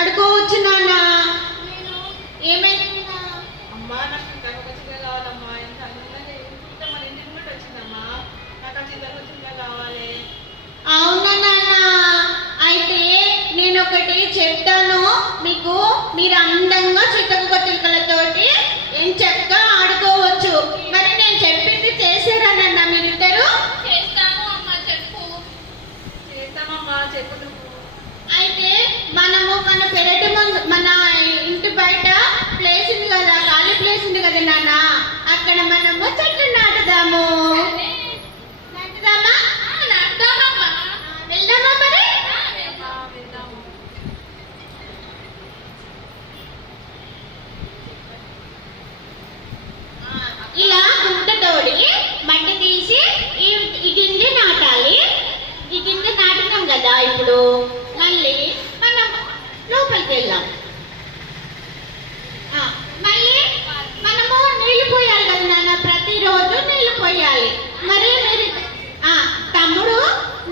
ఆడుకోవచ్చు నాన్న. ఏమైంది అమ్మా? నాకు ఒక చిన్న కావాలమ్మా. ఎంత మన ఇంటి ముందు వచ్చిందమ్మా. నాకు ఆ చిన్న కావాలి. అవునా నాన్న? అయితే నేను ఒకటి చెప్తాను మీకు. మీరు అందంగా చిలకలతోటి చక్కగా ఆడుకోవచ్చు. మరి నేను చెప్పింది చేశారా నాన్న మీరిద్దరు? చేస్తాము అమ్మా. చెప్పు. చేస్తామమ్మా. చెప్పు. అయితే మనము మన పెరటి మన ఇంటి బయట ప్లేస్ ఉంది కదా, ఖాళీ ప్లేస్ ఉంది కదా నాన్న, అక్కడ మనము చెట్లు నాటుదాము. నాటుదామా? వెళ్దామా మరి? ఇలా గుంట తోడి మట్టి తీసి ఈ గింజ నాటాలి. ఈ గింజ నాటినాం కదా, ఇప్పుడు మళ్ళీ మనం లోపలికి వెళ్దాం. మళ్ళీ మనము నీళ్లు పోయాలి కదా నాన్న, ప్రతిరోజు నీళ్లు పోయాలి. మరి మీరు తమ్ముడు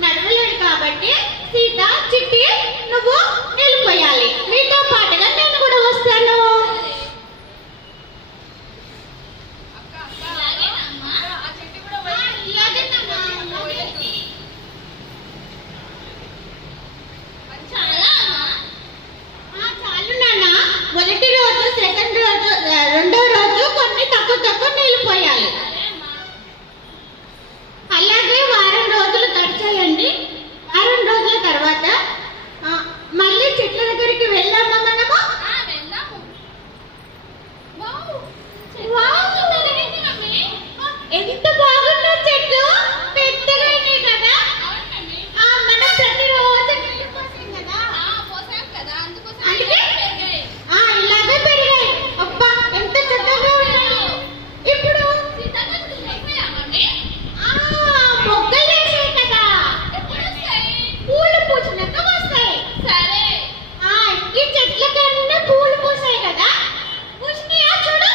నడవలేడు కాబట్టి సీత, చిట్టి నువ్వు నీళ్లు పోయాలి. మీతో పాటుగా నేను కూడా వస్తాను. మొదటి రోజు, సెకండ్ రోజు, రెండో రోజు కొన్ని తక్కువ నీళ్లు పోయాలి. అలాగే వారం రోజులు గడిచాయండి. వారం రోజుల తర్వాత మళ్ళీ చెట్ల దగ్గరికి వెళ్దామా మనము? ఎంత బాగున్నా చెట్లు, పెద్దగా అయినాయి కదా. మనం ప్రతిరోజు నీళ్లు పోసాం కదా, అందుకే ఇలాగే పెరిగాయి. అబ్బా ఎంత చక్కగా ఉన్నాయి. ఇప్పుడు మొగ్గలు వేసాయి కదా, పూలు పూసినాక వస్తాయి. ఈ చెట్ల కన్నా పూలు పూసాయి కదా. పూసినాయా చూడు.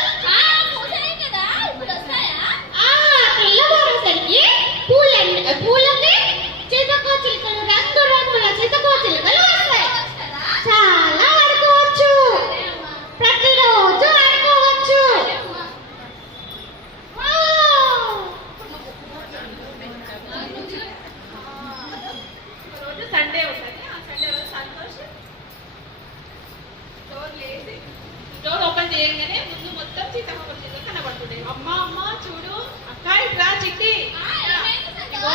తెల్లవారేసరికి పూలకి చితకోచిలుకలు, రంగురంగుల చితకోచిలుకలు వస్తాయి. చాలా ఆడుకోవచ్చు, ప్రతిరోజు ఆడుకోవచ్చు. రోజు సండే ఉంటుంది. ఆ సండే రోజు సంతోష్ డోర్ ఓపెన్ చేయగానే ముందు మొత్తం సీతమ్మ కనబడుతుంది. అమ్మ చూడు అక్క, ఇట్లా చిట్టి, ఇగో